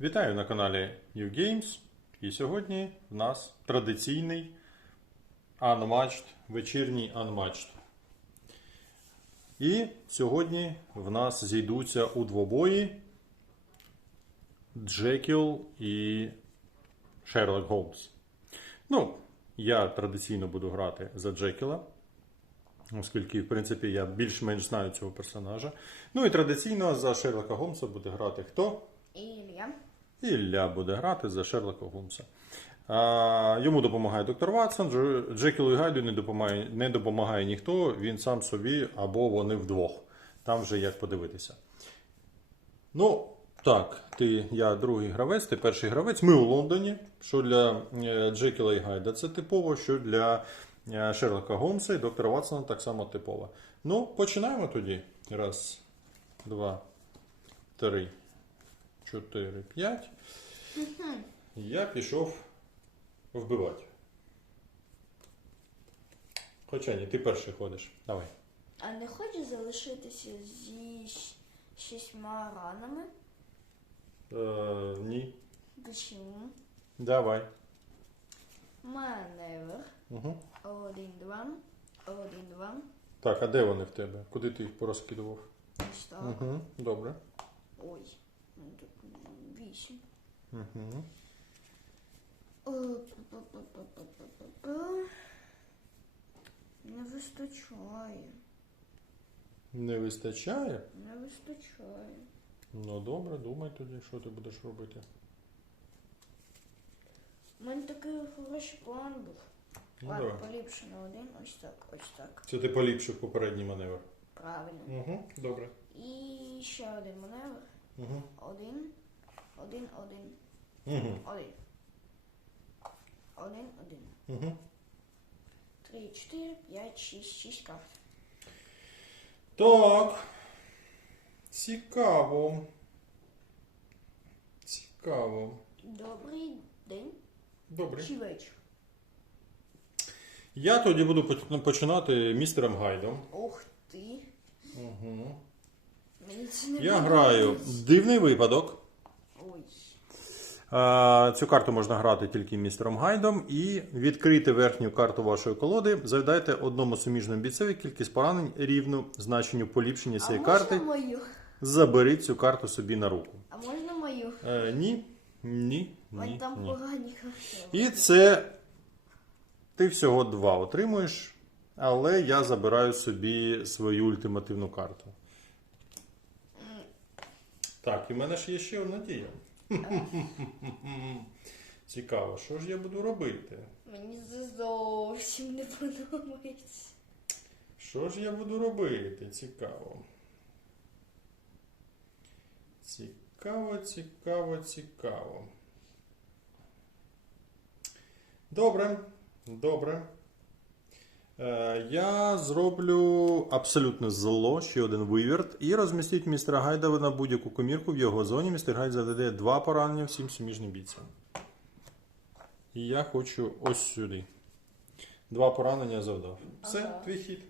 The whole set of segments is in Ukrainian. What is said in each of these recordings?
Вітаю на каналі YouGames. І сьогодні в нас традиційний Unmatched, вечірній Unmatched. І сьогодні в нас зійдуться у двобої Джекіл і Шерлок Голмс. Ну, я традиційно буду грати за Джекіла, оскільки, в принципі, я більш-менш знаю цього персонажа. Ну і традиційно за Шерлока Голмса буде грати хто? Ілля. Ілля буде грати за Шерлока Голмса. А, йому допомагає доктор Ватсон, Дж- Джекілу і Гайду не допомагає, не допомагає ніхто, він сам собі або вони вдвох. Там вже як подивитися. Ну, так, ти, я другий гравець, ти перший гравець. Ми у Лондоні. Що для е, Джекіла і Гайда це типово, що для е, Шерлока Голмса і доктора Ватсона так само типово. Ну, починаємо тоді. Раз, два, три, чотири, п'ять. Я пішов вбивати. Хоча ні, ти перший ходиш. Давай. А не хочеш залишитися зі шістьма ранами? Е, ні. Чому? Давай. Маневр. Угу. Один, два. Один, два. Так, а де вони в тебе? Куди ти їх порозкидував? Ось так. Угу. Добре. Ой. Вісім. Угу. Не вистачає. Не вистачає? Не вистачає. Ну добре, думай тоді, що ти будеш робити. У мене такий хороший план був. Ну, Ладно, давай. поліпше на один. Ось так, ось так. Це ти поліпшив попередній маневр. Правильно. Угу. Добре. І ще один маневр. Угу. Один, один, один, Угу. один. Один, один. Угу. Три, чотири, п'ять, шість, шість карт. Так. Цікаво. Цікаво. Добрий день Добре. чи вечір. Я тоді буду поч- починати містером Гайдом. Ух ти. Угу. Мені це не Я граю подобається. дивний випадок. А, Цю карту можна грати тільки містером Гайдом і відкрити верхню карту вашої колоди. Завдайте одному суміжному бійцеві кількість поранень рівну значенню поліпшення А цієї можна карти. мою? Заберіть цю карту собі на руку. А можна мою? Е, ні, ні, ні, там ні. погані карти. І це ти всього два отримуєш, але я забираю собі свою ультимативну карту. Так, і в мене ж є ще одна дія. Цікаво, що ж я буду робити? Мені це зовсім не подобається. Що ж я буду робити? Цікаво. Цікаво, цікаво, цікаво. Добре, добре. Е, я зроблю абсолютно зло, ще один виверт, і розмістіть містера Гайда на будь-яку комірку в його зоні. Містер Гайд заведе два поранення всім суміжним бійцям. І я хочу ось сюди. Два поранення завдав. Все, Ага. твій хід.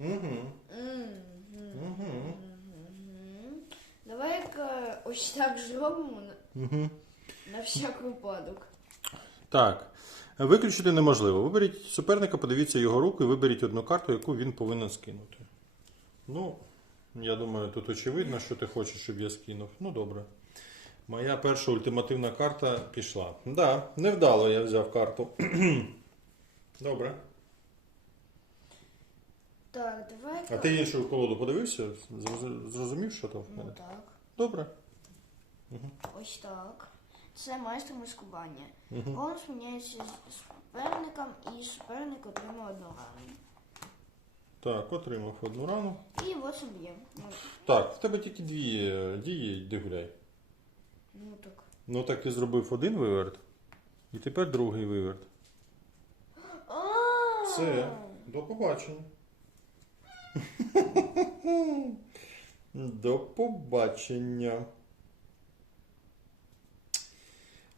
Угу. Угу. Давай-ка ось так зробимо на, Угу. на всяк випадок. Так. Виключити неможливо. Виберіть суперника, подивіться його руку і виберіть одну карту, яку він повинен скинути. Ну, я думаю, тут очевидно, що ти хочеш, щоб я скинув. Ну, добре. Моя перша ультимативна карта пішла. Так, да, невдало я взяв карту. Добре. Так, давай. А ти іншу колоду подивився? Зрозумів, що там Ну так, Добре. ось так. Це майстер маскування. Мгм. Голос міняється з суперником і суперник отримує одну рану. Так, отримав одну рану. І от б'є. Ну, Так, в тебе тільки дві е, дії, йди гуляй. ну так. Ну так ти зробив один виверт, і тепер другий виверт. А! Все, до побачення. До побачення.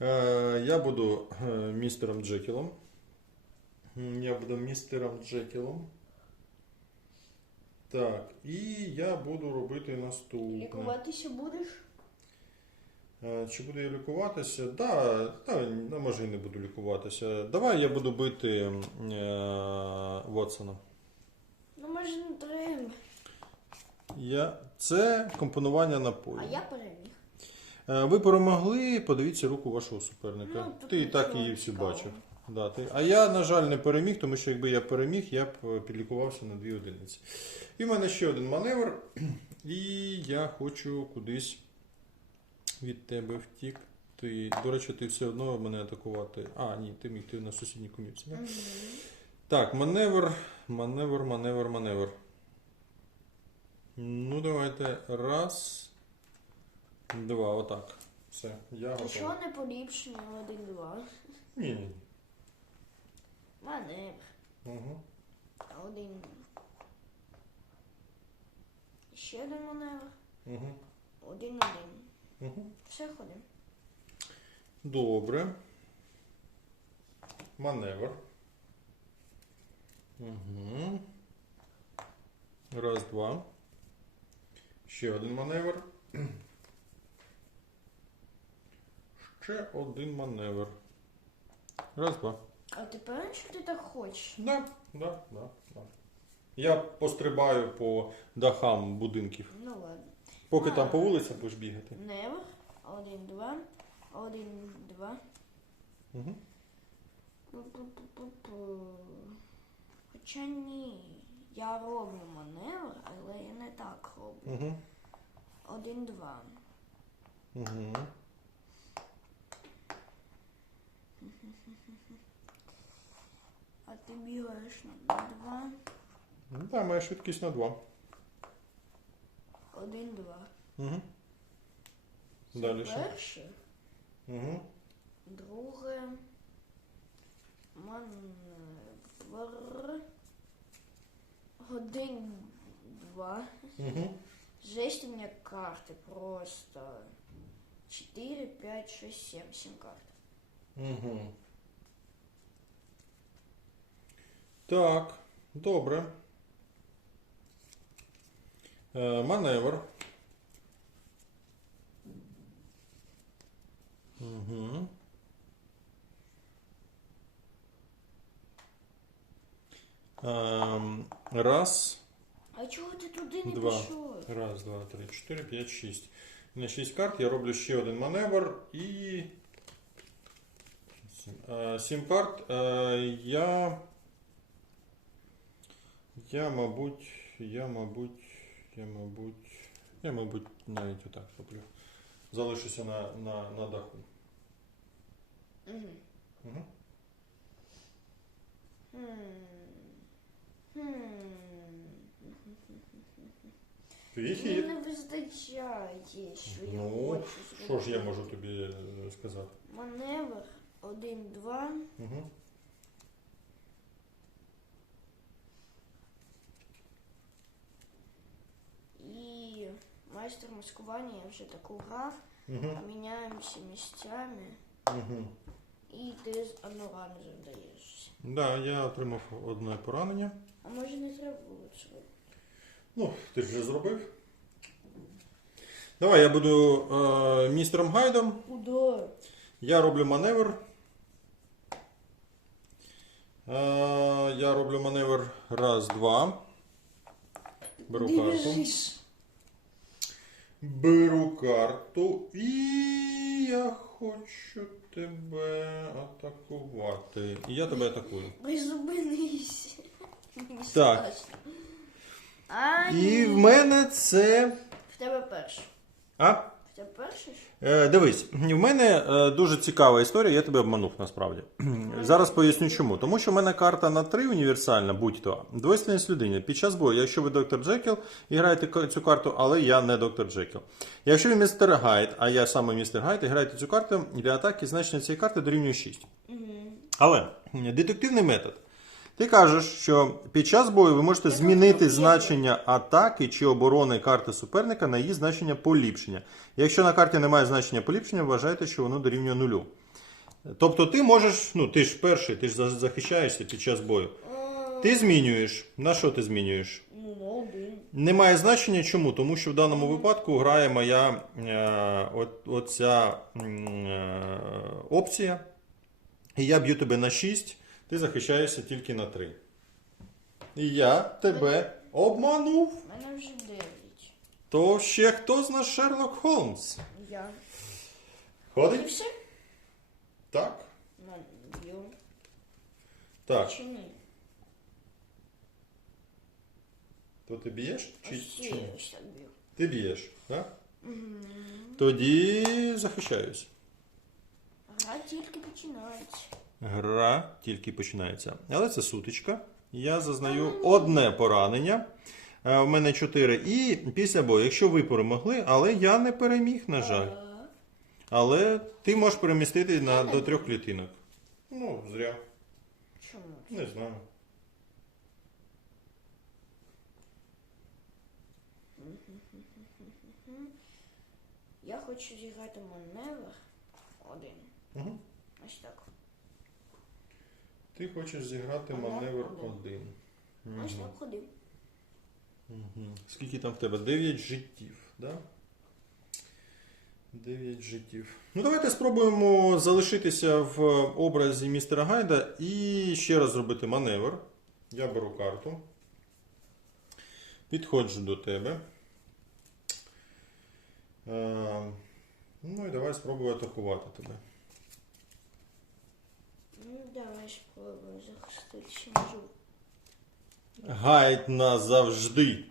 Е, я буду е, містером Джекілом. Я буду містером Джекілом. Так, і я буду робити наступне. Лікуватися будеш? Е, Чи буду я лікуватися? Да, да, ну, може і не буду лікуватися. Давай я буду бити е, Вотсона. Ну може не треба. Я... Це компонування на полі. А я переміг. Е, Ви перемогли, подивіться руку вашого суперника. Ну, ти і так її всі бачив. Да, ти... А я, на жаль, не переміг, тому що якби я переміг, я б е, підлікувався на дві одиниці. І в мене ще один маневр, і я хочу кудись від тебе втікти. До речі, ти все одно мене атакувати. А, ні, ти міг ти на сусідній комірці. Да? Так, маневр, маневр, маневр, маневр. Ну, давайте. Раз. Два, отак. Все, я готовий. що не поліпшення один-два? Ні, ні. Маневр. Угу. Один. Ще один маневр. Угу. Один-один. Угу. Все ходимо. Добре. Маневр. Угу. Раз, два. Ще один маневр. Ще один маневр. Раз, два. А ти певен, що ти так хочеш? Да, да, да, да. Я пострибаю по дахам будинків. Ну ладно. Поки А. там по вулицях будеш бігати. Невер. Один-два. Один-два. Угу. Пу-пу-пу-пу-пу. Хоча ні. Я роблю маневр, але я не так роблю. Угу. Один-два. Угу. А ти бігаєш на два. Ну, так, моя швидкість на два. Один-два. Угу. Далі що? Перше. Угу. Друге. Маневр. Один-два. Угу. Жесть у меня карты просто. 4, 5, 6, 7, 7 карт. Угу. Так, добре. Е, маневр. Угу. Раз. А чого ти туди не Два. пішов? Раз, два, три, чотири, п'ять, шість. На шість карт я роблю ще один маневр і. Сім, Е, карт. Е, я. Я, мабуть, я, мабуть, я, мабуть. Я, мабуть, навіть отак роблю. Залишуся на, на, на даху. Угу. Угу. Мені не вистачає, що я Ну, хочу що ж я зробити. можу тобі е, сказати? Маневр 1-2. Угу. І майстер маскування я вже таку грав. Угу. Міняємося місцями. Угу. І ти з аноранжем даєшся. Да, я отримав одне поранення. А може не треба було цього? Ну, ти ж вже зробив. Давай я буду е, містером Гайдом. Удар. Я роблю маневр. Е, я роблю маневр раз, два. Беру карту. біжиш. Беру карту і я хочу тебе атакувати. І я тебе атакую. Призупинись. Так. І в мене це. В тебе перше. А? Тебе перший? Е, дивись, в мене е, дуже цікава історія, я тебе обманув насправді. Зараз поясню чому. Тому що в мене карта на 3 універсальна, будь-то двойственність людини. Під час бою, якщо ви доктор Джекіл і граєте цю карту, але я не доктор Джекіл. Якщо ви містер Гайд, а я саме містер Гайд, і граєте цю карту для атаки, значення цієї карти дорівнює 6. Але детективний метод. Ти кажеш, що під час бою ви можете Я змінити значення атаки чи оборони карти суперника на її значення поліпшення. Якщо на карті немає значення поліпшення, вважайте, що воно дорівнює нулю. Тобто ти можеш, ну ти ж перший, ти ж захищаєшся під час бою. Ти змінюєш. На що ти змінюєш? Ну. Немає значення чому, тому що в даному випадку грає моя е, от, оця е, опція. І я б'ю тебе на 6, ти захищаєшся тільки на 3. І я тебе обманув. Мене вже дев'ять. То ще хто з нас Шерлок Холмс? Я. Ходить? все? Так. На. Так. Чи ні? То ти б'єш? Чи, Ось чи ні? б'ю. Ти б'єш, так? Тоді захищаюсь. Гра тільки починається. Гра тільки починається. Але це сутичка. Я зазнаю одне поранення. Е, В мене 4. І після бою, якщо ви перемогли, але я не переміг, на жаль. Але ти можеш перемістити на, до трьох клітинок. Ну, зря. Чому? Не знаю. Я хочу зіграти маневр один. Угу. Ось так. Ти хочеш зіграти Ага, маневр один. один. Ось так ходив. Мгм. Скільки там в тебе? 9 життів, да? 9 життів. Ну, давайте спробуємо залишитися в образі містера Гайда і ще раз зробити маневр. Я беру карту. Підходжу до тебе. Е, Ну і давай спробую атакувати тебе. Ну, давай спробуємо захистити сінжу. Гайд назавжди.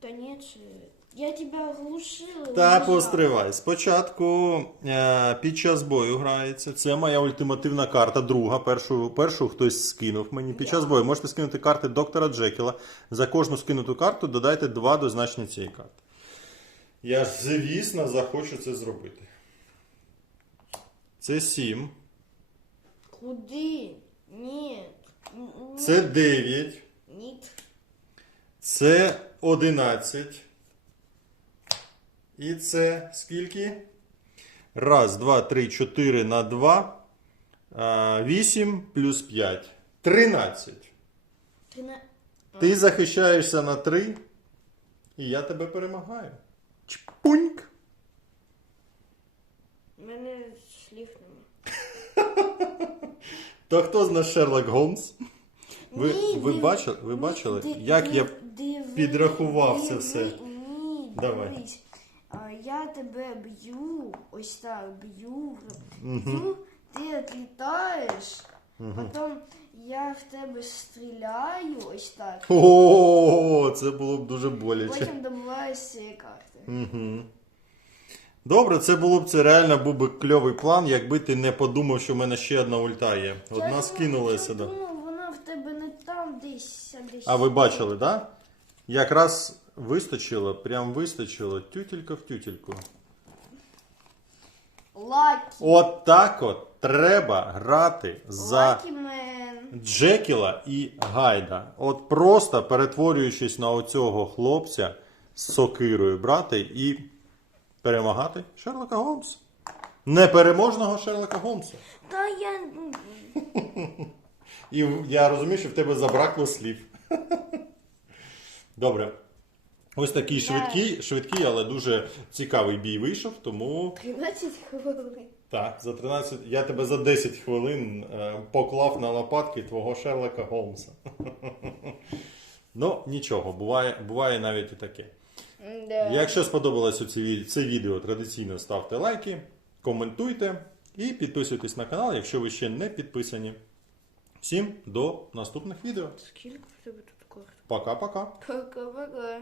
Та ні, це... Я тебе оглушила. Та постривай. Спочатку е, під час бою грається. Це моя ультимативна карта, друга. Першу, першу хтось скинув мені. Під час бою можете скинути карти доктора Джекіла. За кожну скинуту карту додайте 2 до значення цієї карти. Я звісно, захочу це зробити. Це 7. Куди? Ні. Це 9. Ні. Це 11. І це скільки? Раз, два, три, чотири на два. Вісім плюс п'ять. Тринадцять. Ти. Ти захищаєшся на три, і я тебе перемагаю. Чпуньк. У мене слів нема. То хто з нас Шерлок Голмс? Ви, Ні, ви, див- бачили, ви бачили, ди- як я. див- диви- підрахував це диви- все? Ні, Давай. дивись. А, Я тебе б'ю, ось так, б'ю, б'ю, ти відлітаєш, потім я в тебе стріляю, ось так, О, це було б дуже боляче. потім добиваю з цієї карти. Угу. Добре, це було б це реально був би кльовий план, якби ти не подумав, що в мене ще одна ульта є. Одна скинулася. Да. Думав, вона в тебе не там десь, а десь. А ви бачили, так? Да? Якраз вистачило, прям вистачило тютелька в тютельку. Лакі. От так от треба грати за. Джекіла і Гайда. От просто перетворюючись на оцього хлопця з сокирою брати і перемагати Шерлока Голмса. Непереможного Шерлока Голмса. Та я... І я розумію, що в тебе забракло слів. Добре. Ось такий швидкий, швидкий, але дуже цікавий бій вийшов, тому 13 хвилин. так, за 13, я тебе за 10 хвилин е, поклав на лопатки твого Шерлока Голмса. Ну, нічого, буває, буває навіть і таке. Да. Якщо сподобалось оці це відео, традиційно ставте лайки, коментуйте і підписуйтесь на канал, якщо ви ще не підписані. Всім до наступних відео. Скільки в тебе тут карт? Пока-пока. Пока-пока.